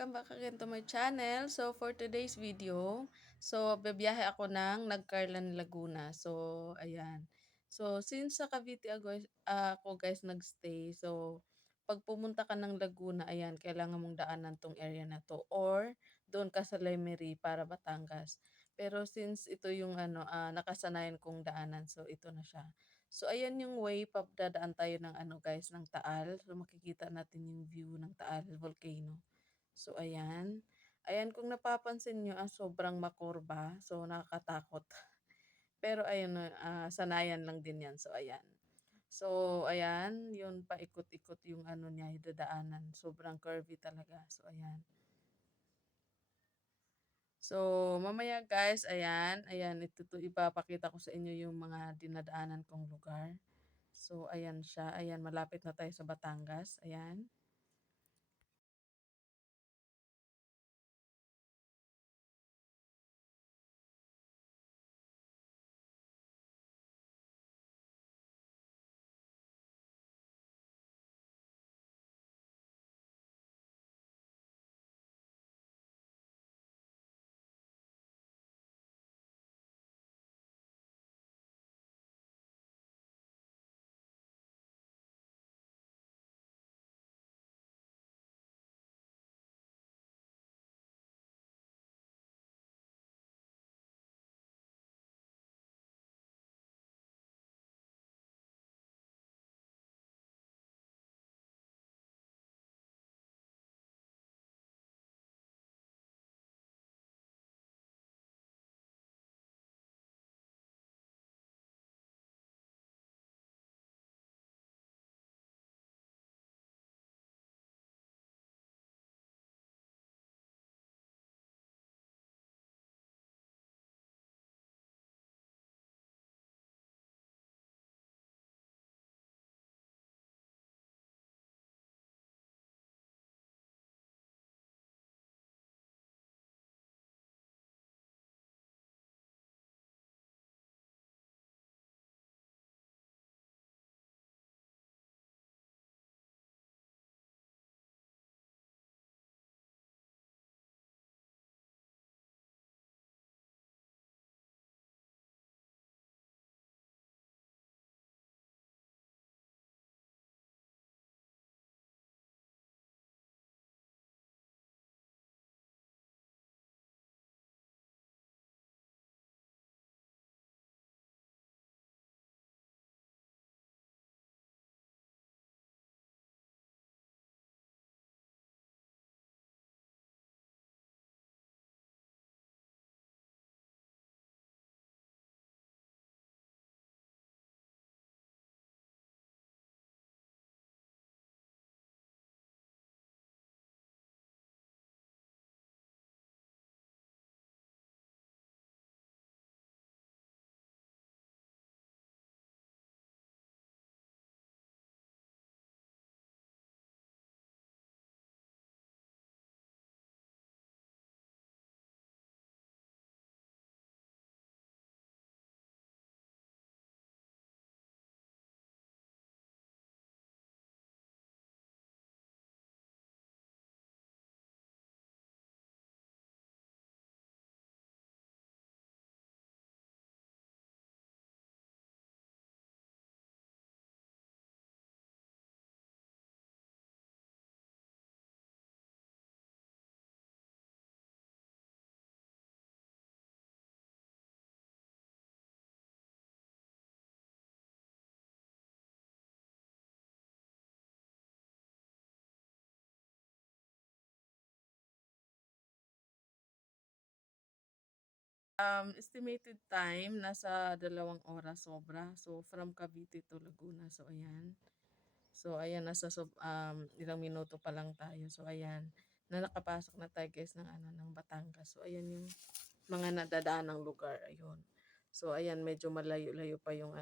welcome back again to my channel. So, for today's video, bibiyahe ako ng Nagcarlan, Laguna. So, ayan. So, since sa Cavite ako guys nagstay, so, pag pumunta ka ng Laguna, ayan, kailangan mong daanan tong area na to. Or, doon ka sa Lemery para Batangas. Pero since ito yung nakasanayan kong daanan, so ito na siya. So, ayan yung way, dadaan tayo ng guys, ng Taal. So, makikita natin yung view ng Taal Volcano. So, ayan. Ayan, kung napapansin nyo, sobrang makurba. So, nakakatakot. Pero, ayun, sanayan lang din yan. So, ayan. So, ayan, yun, paikot-ikot yung niya, dadaanan. Sobrang curvy talaga. So, ayan. So, mamaya guys, ayan, ayan, ito ipapakita ko sa inyo yung mga dinadaanan kong lugar. So, ayan siya. Ayan, malapit na tayo sa Batangas. Ayan. Estimated time, nasa 2 oras sobra. So, from Cavite to Laguna. So, ayan. So, ayan, ilang minuto pa lang tayo. So, ayan, nakapasok na tayo guys ng Batangas. So, ayan yung mga nadadaan ng lugar. Ayun. So, ayan, medyo malayo-layo pa yung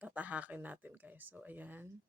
tatahakin natin guys. So, ayan.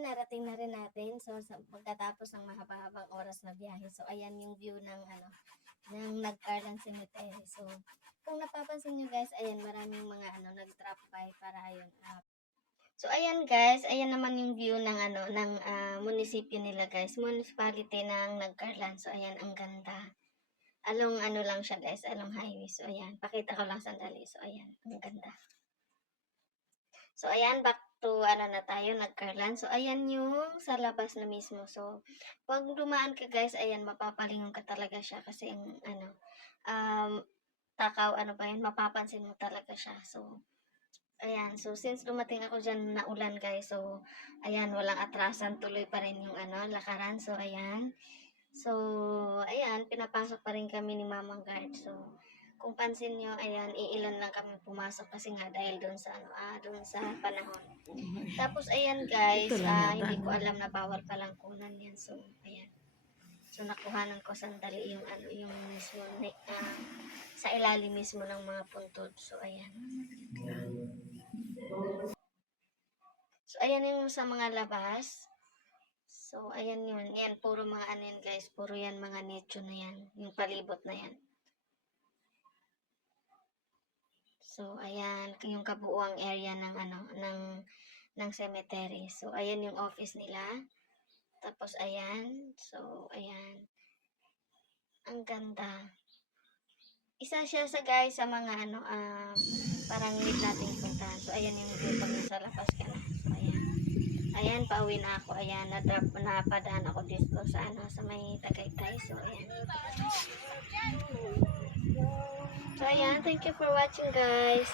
narating na rin natin. So, pagkatapos ng mahaba-habang oras na biyahe. So, ayan yung view ng ng Nagcarlan Cemetery. So, kung napapansin nyo guys, ayan, maraming mga nag-drop by para ayun. So, ayan guys, ayan naman yung view ng ng munisipyo nila guys. Municipality ng Nagcarlan. So, ayan, ang ganda. Along lang siya guys, along highway. So, ayan, pakita ko lang sandali. So, ayan, ang ganda. So, ayan, back to na tayo, Nagcarlan. So, ayan yung sa labas na mismo. So, pag dumaan ka guys, ayan, mapapalingon ka talaga siya kasi yung takaw, ba yun, mapapansin mo talaga siya. So, ayan, so since dumating ako dyan na ulan guys, so, ayan, walang atrasan, tuloy pa rin yung lakaran. So, ayan. So, ayan, pinapasok pa rin kami ni Mamang Guard. So, kung pansin nyo, ayan, iilan lang kami pumasok kasi nga dahil doon sa doon sa panahon. Tapos ayan guys, hindi ko alam na bawal palang kunan yan. So, ayan. So, nakuhanan ko sandali yung yung mismo sa ilalim mismo ng mga puntod. So, ayan. So, ayan yung sa mga labas. So, ayan yun. Yan, puro mga yan guys. Puro yan mga nicho na yan. Yung palibot na yan. So, ayan, yung kabuuang area ng ng cemetery. So, ayan yung office nila. Tapos, ayan. So, ayan. Ang ganda. Isa siya sa guys sa mga parang need nating puntahan. So, ayan yung view pag nasa labas ka na. So, ayan. Ayan, pauwi na ako. Ayan, napadaan ako dito sa sa may Tagaytay. So, ayan. So, ayan. Thank you for watching guys.